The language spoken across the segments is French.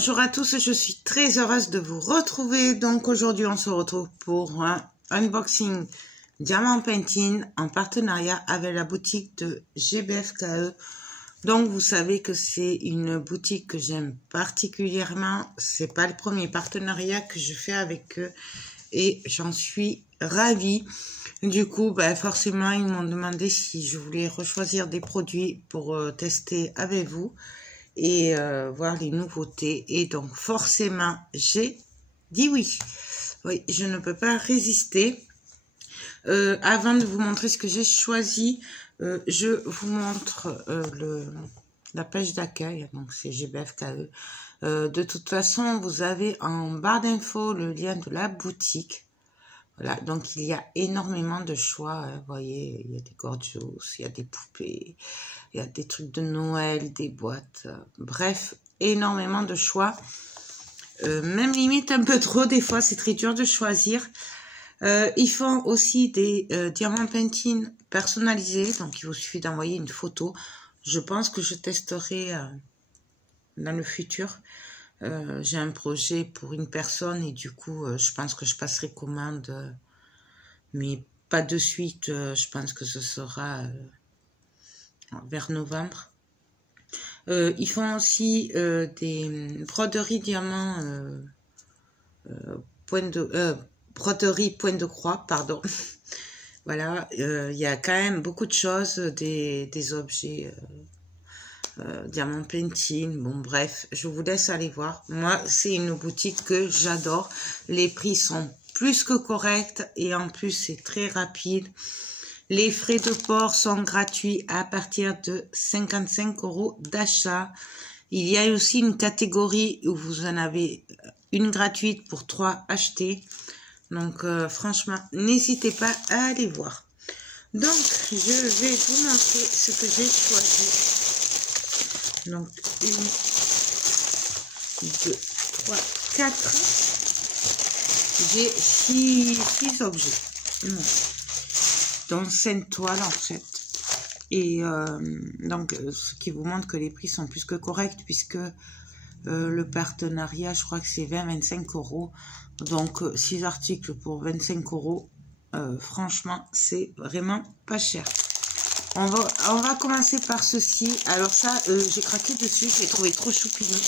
Bonjour à tous, je suis très heureuse de vous retrouver. Donc aujourd'hui on se retrouve pour un unboxing Diamant Painting en partenariat avec la boutique de GBFKE. Donc vous savez que c'est une boutique que j'aime particulièrement. C'est pas le premier partenariat que je fais avec eux et j'en suis ravie. Du coup, forcément ils m'ont demandé si je voulais rechoisir des produits pour tester avec vous et voir les nouveautés, et donc forcément j'ai dit oui. Oui, je ne peux pas résister. Avant de vous montrer ce que j'ai choisi, je vous montre la page d'accueil, donc c'est GBFKE. De toute façon, vous avez en barre d'infos le lien de la boutique. Voilà, donc il y a énormément de choix, hein, vous voyez, il y a des gorgeous, il y a des poupées, il y a des trucs de Noël, des boîtes, bref, énormément de choix. Même limite un peu trop, des fois c'est très dur de choisir. Ils font aussi des diamant painting personnalisés, donc il vous suffit d'envoyer une photo. Je pense que je testerai dans le futur. J'ai un projet pour une personne et du coup je pense que je passerai commande, mais pas de suite. Je pense que ce sera vers novembre. Ils font aussi des broderies diamants, broderie point de croix, pardon. Voilà, il y a quand même beaucoup de choses, des objets diamant painting. Bon bref, je vous laisse aller voir. Moi c'est une boutique que j'adore, les prix sont plus que corrects et en plus c'est très rapide. Les frais de port sont gratuits à partir de 55 € d'achat. Il y a aussi une catégorie où vous en avez une gratuite pour 3 achetés. Donc franchement n'hésitez pas à aller voir. Donc je vais vous montrer ce que j'ai choisi. Donc, 1, 2, 3, 4. J'ai 6 objets. Dont 5 toiles en fait. Et donc, ce qui vous montre que les prix sont plus que corrects, puisque le partenariat, je crois que c'est 20-25 €. Donc, 6 articles pour 25 €. Franchement, c'est vraiment pas cher. On va commencer par ceci. Alors ça, j'ai craqué dessus, je l'ai trouvé trop choupineux.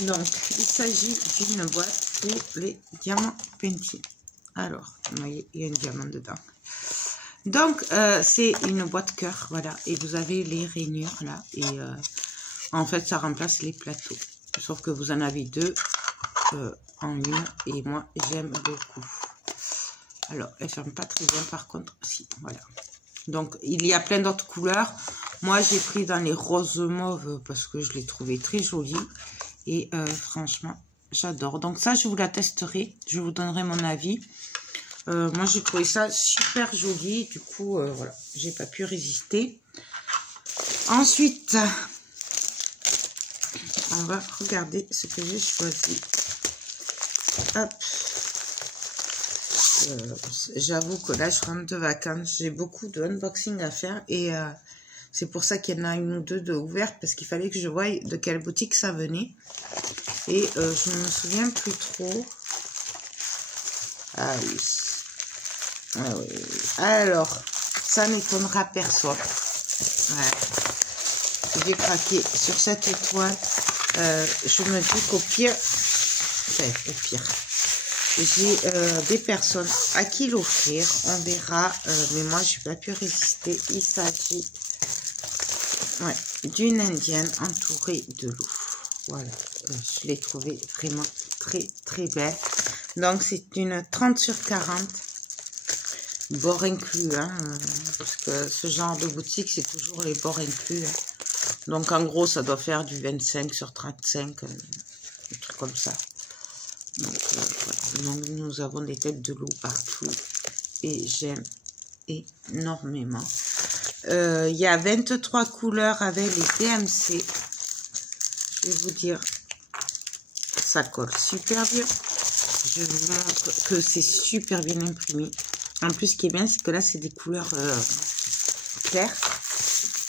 Donc, il s'agit d'une boîte pour les diamants painting. Alors, vous voyez, il y a un diamant dedans. Donc, c'est une boîte cœur, voilà. Et vous avez les rainures là. Et en fait, ça remplace les plateaux. Sauf que vous en avez 2 en une. Et moi, j'aime beaucoup. Alors, elle ne ferme pas très bien par contre. Si, voilà. Donc, il y a plein d'autres couleurs. Moi, j'ai pris dans les roses mauves parce que je l'ai trouvé très joli. Et franchement, j'adore. Donc ça, je vous la testerai. Je vous donnerai mon avis. Moi, j'ai trouvé ça super joli. Du coup, voilà, j'ai pas pu résister. Ensuite, on va regarder ce que j'ai choisi. Hop. J'avoue que là je rentre de vacances, j'ai beaucoup de unboxing à faire et c'est pour ça qu'il y en a une ou deux de ouvertes, parce qu'il fallait que je voie de quelle boutique ça venait et je ne me souviens plus trop. Ah oui. Ah oui. Alors ça n'étonnera personne. Ouais. J'ai craqué sur cette toile. Je me dis qu'au pire, j'ai des personnes à qui l'offrir, on verra, mais moi je n'ai pas pu résister. Il s'agit d'une indienne entourée de loups. Voilà, je l'ai trouvée vraiment très très belle. Donc c'est une 30 sur 40, bord inclus, hein, parce que ce genre de boutique c'est toujours les bords inclus. Hein. Donc en gros ça doit faire du 25 sur 35, un truc comme ça. Donc, voilà. Donc nous avons des têtes de loup partout et j'aime énormément. Il y a 23 couleurs avec les DMC. Je vais vous dire, ça colle super bien. Je vous montre que c'est super bien imprimé. En plus, ce qui est bien, c'est que là, c'est des couleurs claires.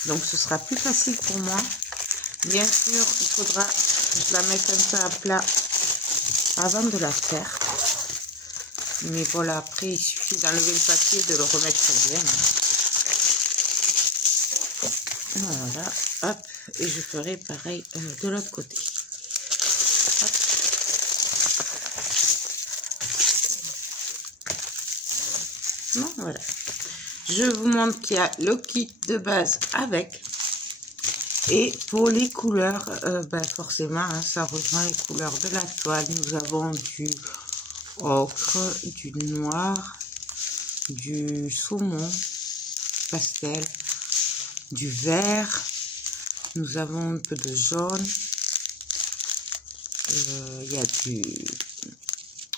Donc, ce sera plus facile pour moi. Bien sûr, il faudra je la mette un peu à plat avant de la faire. Mais voilà, après, il suffit d'enlever le papier et de le remettre bien. Voilà, hop, et je ferai pareil de l'autre côté. Hop. Bon, voilà. Je vous montre qu'il y a le kit de base avec. Et pour les couleurs, forcément, hein, ça rejoint les couleurs de la toile. Nous avons du ocre, du noir, du saumon pastel, du vert. Nous avons un peu de jaune. Il y a du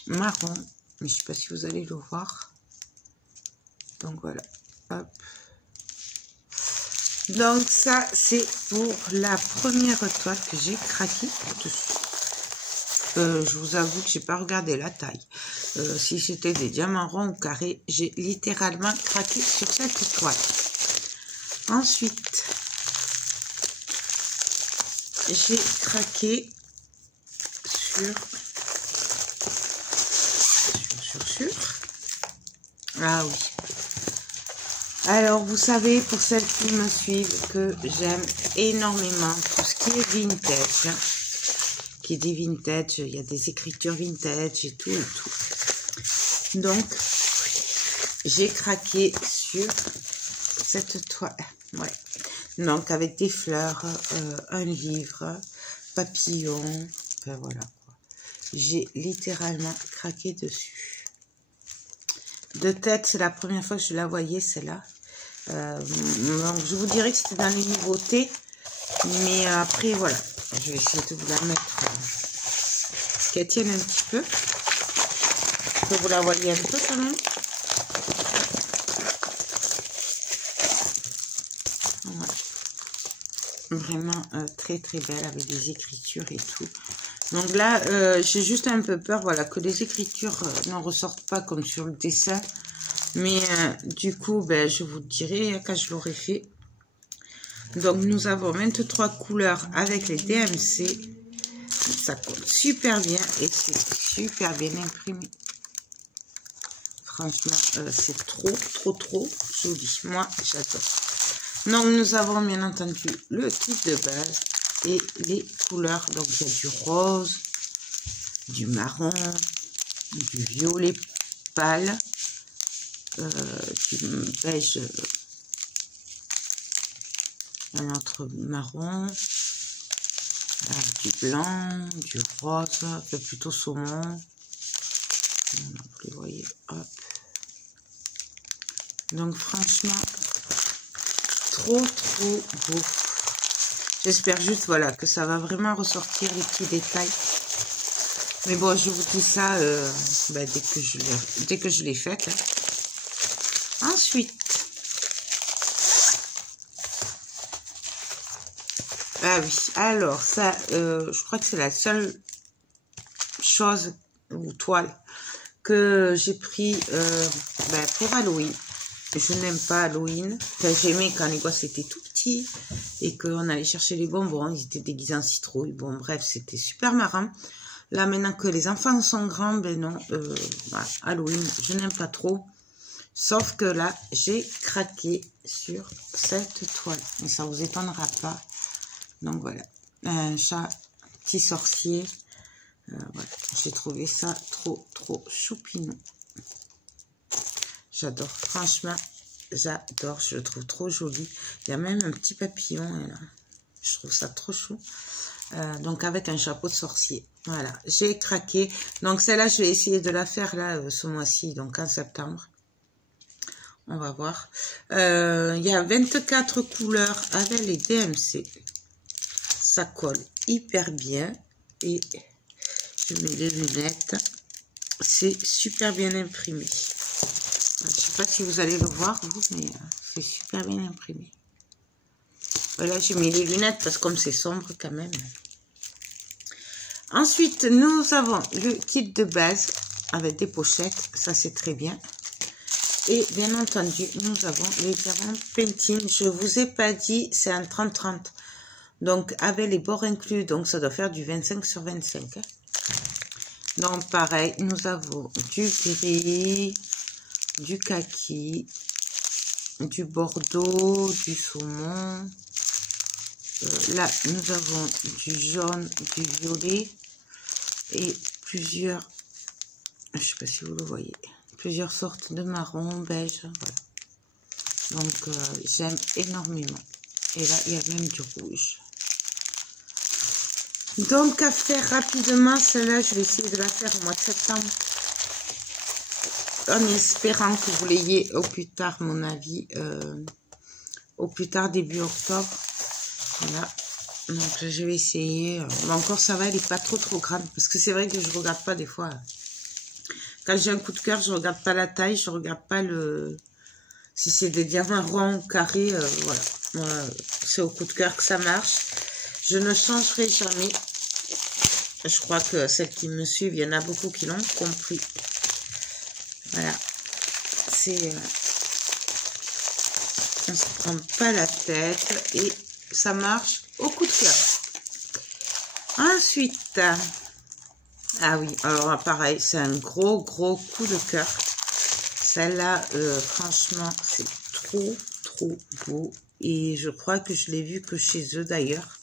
marron, mais je ne sais pas si vous allez le voir. Donc voilà. Hop. Donc ça, c'est pour la première toile que j'ai craqué dessus. Je vous avoue que j'ai pas regardé la taille. Si c'était des diamants ronds ou carrés, j'ai littéralement craqué sur cette toile. Ensuite, j'ai craqué sur. Ah oui. Alors, vous savez, pour celles qui me suivent, que j'aime énormément tout ce qui est vintage. Qui dit vintage, il y a des écritures vintage et tout et tout. Donc, j'ai craqué sur cette toile. Ouais. Donc, avec des fleurs, un livre, papillon, enfin voilà. J'ai littéralement craqué dessus. De tête, c'est la première fois que je la voyais, celle-là. Donc, je vous dirais que c'était dans les nouveautés. Mais après, voilà. Je vais essayer de vous la mettre. Qu'elle tienne un petit peu. Que vous la voyez un peu quand même. Voilà. Vraiment très très belle avec des écritures et tout. Donc là, j'ai juste un peu peur, voilà, que les écritures ne ressortent pas comme sur le dessin. Mais du coup, je vous dirai quand je l'aurai fait. Donc nous avons 23 couleurs avec les DMC. Ça colle super bien et c'est super bien imprimé. Franchement, c'est trop joli. Moi, j'adore. Donc nous avons bien entendu le kit de base et les couleurs. Donc il y a du rose, du marron, du violet pâle, du beige, un autre marron, du blanc, du rose, un peu plutôt saumon. Vous les voyez, hop. Donc franchement, trop beau. J'espère juste, voilà, que ça va vraiment ressortir les petits détails. Mais bon, je vous dis ça dès que je l'ai faite. Hein. Ensuite, ah oui, alors ça, je crois que c'est la seule chose ou toile que j'ai pris pour Halloween. Je n'aime pas Halloween. Enfin, j'aimais quand les gosses étaient tout petits et qu'on allait chercher les bonbons. Ils étaient déguisés en citrouille. Bon, bref, c'était super marrant. Là, maintenant que les enfants sont grands, non, Halloween, je n'aime pas trop. Sauf que là, j'ai craqué sur cette toile. Et ça vous étonnera pas. Donc voilà, un chat, petit sorcier. Voilà, j'ai trouvé ça trop choupinou. J'adore, franchement, j'adore, je le trouve trop joli. Il y a même un petit papillon, là. Je trouve ça trop chou. Donc avec un chapeau de sorcier. Voilà, j'ai craqué. Donc celle-là, je vais essayer de la faire là ce mois-ci, donc en septembre. On va voir. Il y a 24 couleurs avec les DMC. Ça colle hyper bien. Et je mets les lunettes. C'est super bien imprimé. Je ne sais pas si vous allez le voir, vous, mais c'est super bien imprimé. Voilà, j'ai mis les lunettes parce que comme c'est sombre quand même. Ensuite, nous avons le kit de base avec des pochettes. Ça, c'est très bien. Et bien entendu, nous avons les diamants Pantene. Je ne vous ai pas dit, c'est un 30-30. Donc, avec les bords inclus, donc ça doit faire du 25 sur 25. Hein. Donc, pareil, nous avons du gris, du kaki, du bordeaux, du saumon. Là, nous avons du jaune, du violet et plusieurs, je sais pas si vous le voyez, plusieurs sortes de marron, beige. Voilà. Donc, j'aime énormément. Et là, il y a même du rouge. Donc, à faire rapidement, celle-là, je vais essayer de la faire au mois de septembre. En espérant que vous l'ayez au plus tard, mon avis. Au plus tard, début octobre. Voilà. Donc, je vais essayer. Mais encore, ça va, elle n'est pas trop grande. Parce que c'est vrai que je ne regarde pas des fois. Quand j'ai un coup de cœur, je ne regarde pas la taille. Je ne regarde pas le... Si c'est des diamants ronds ou carrés, voilà. C'est au coup de cœur que ça marche. Je ne changerai jamais. Je crois que celles qui me suivent, il y en a beaucoup qui l'ont compris. Voilà. C'est... on ne se prend pas la tête et ça marche au coup de cœur. Ensuite, ah oui, alors pareil, c'est un gros coup de cœur. Celle-là, franchement, c'est trop beau. Et je crois que je l'ai vu que chez eux d'ailleurs.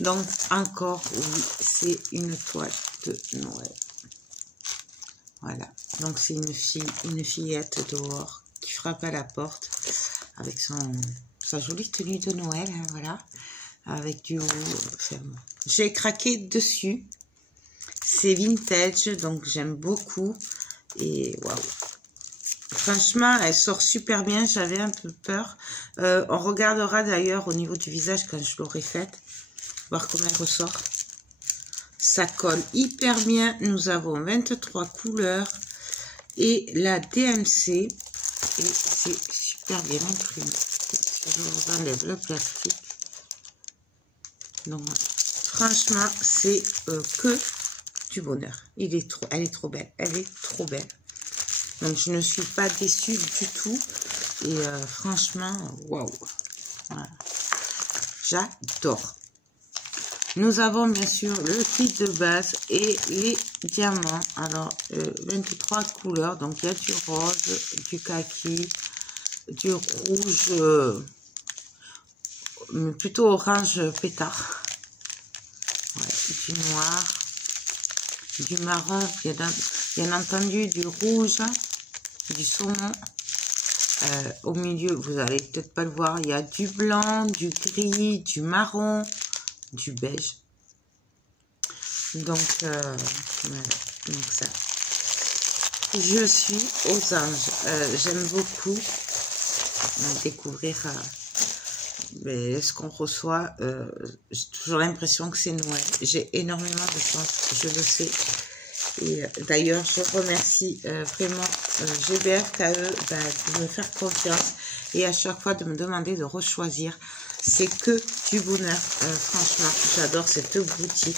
Donc, encore, oui, c'est une toile de Noël. Voilà. Donc, c'est une fillette dehors qui frappe à la porte avec sa jolie tenue de Noël, hein, voilà. Avec du haut. Enfin, j'ai craqué dessus. C'est vintage, donc j'aime beaucoup. Et waouh. Franchement, elle sort super bien. J'avais un peu peur. On regardera d'ailleurs au niveau du visage quand je l'aurai faite. Voir comment elle ressort. Ça colle hyper bien. Nous avons 23 couleurs. Et la DMC. Et c'est super bien imprimé. Je vous enlève le plastique. Donc, franchement, c'est que du bonheur. Elle est trop belle. Elle est trop belle. Donc, je ne suis pas déçue du tout. Et franchement, waouh. Voilà. J'adore. Nous avons bien sûr le kit de base et les diamants. Alors, 23 couleurs. Donc, il y a du rose, du kaki, du rouge, plutôt orange pétard. Ouais, du noir, du marron, bien entendu, du rouge, du saumon. Au milieu, vous allez peut-être pas le voir, il y a du blanc, du gris, du marron, du beige. Donc, voilà. Donc ça, je suis aux anges. J'aime beaucoup découvrir ce qu'on reçoit. J'ai toujours l'impression que c'est Noël. J'ai énormément de chance, je le sais. Et d'ailleurs, je remercie vraiment GBFKE de me faire confiance et à chaque fois de me demander de rechoisir. C'est que du bonheur. Franchement, j'adore cette boutique.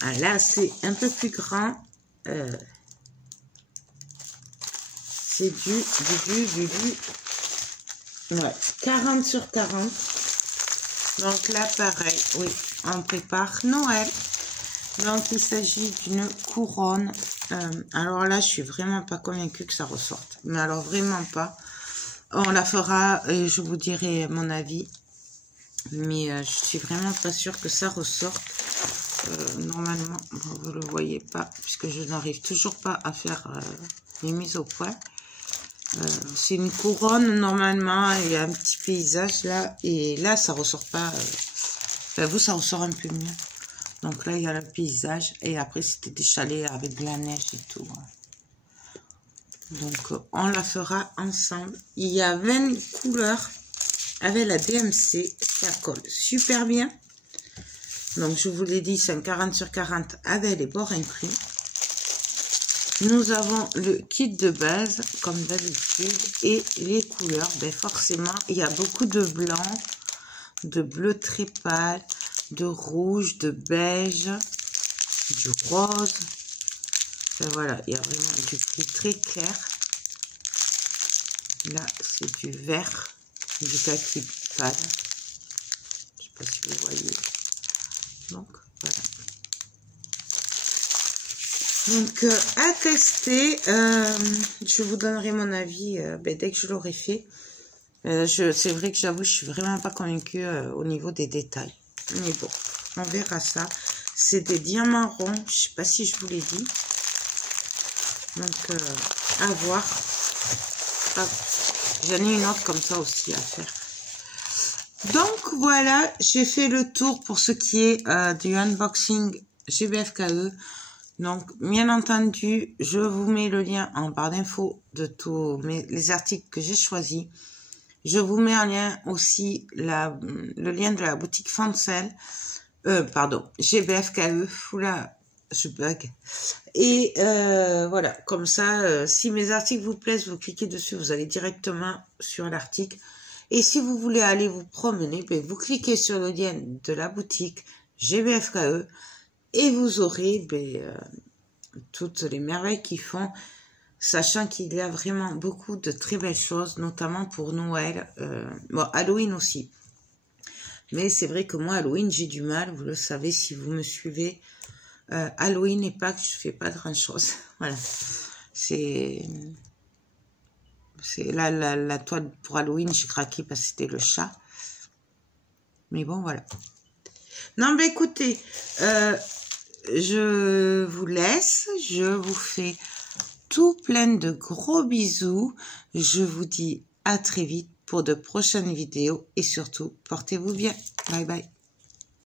Ah, là, c'est un peu plus grand. C'est du ouais, 40 sur 40. Donc là, pareil, oui, on prépare Noël. Donc, il s'agit d'une couronne. Alors là, je suis vraiment pas convaincue que ça ressorte. Mais alors, vraiment pas. On la fera et je vous dirai mon avis. Mais je suis vraiment pas sûre que ça ressorte. Normalement, vous ne le voyez pas, puisque je n'arrive toujours pas à faire les mises au point. C'est une couronne, normalement. Il y a un petit paysage là. Et là, ça ressort pas. Vous, ça ressort un peu mieux. Donc là, il y a le paysage. Et après, c'était des chalets avec de la neige et tout. Donc, on la fera ensemble. Il y a 20 couleurs avec la DMC. Ça colle super bien. Donc, je vous l'ai dit, c'est un 40 sur 40 avec les bords inclus. Nous avons le kit de base, comme d'habitude. Et les couleurs, ben forcément, il y a beaucoup de blanc, de bleu très pâle, de rouge, de beige, du rose. Et voilà, il y a vraiment du gris très clair. Là, c'est du vert, du kaki pâle. Je sais pas si vous voyez. Donc, voilà. Donc, à tester, je vous donnerai mon avis dès que je l'aurai fait. C'est vrai que j'avoue, je suis vraiment pas convaincue au niveau des détails. Mais bon, on verra ça. C'est des diamants ronds, je sais pas si je vous l'ai dit. Donc, à voir. J'en ai une autre comme ça aussi à faire. Donc, voilà, j'ai fait le tour pour ce qui est du unboxing GBFKE. Donc, bien entendu, je vous mets le lien en barre d'infos de tous les articles que j'ai choisis. Je vous mets en lien aussi le lien de la boutique Fancel. Pardon, GBFKE. Oula, je bug. Et voilà, comme ça, si mes articles vous plaisent, vous cliquez dessus, vous allez directement sur l'article. Et si vous voulez aller vous promener, vous cliquez sur le lien de la boutique GBFKE. Et vous aurez toutes les merveilles qu'ils font, sachant qu'il y a vraiment beaucoup de très belles choses, notamment pour Noël, bon, Halloween aussi. Mais c'est vrai que moi, Halloween, j'ai du mal, vous le savez si vous me suivez. Halloween et Pâques, je fais pas grand-chose. Voilà, c'est la toile pour Halloween, j'ai craqué parce que c'était le chat. Mais bon, voilà. Non, mais écoutez, je vous laisse, je vous fais tout plein de gros bisous. Je vous dis à très vite pour de prochaines vidéos et surtout, portez-vous bien. Bye bye.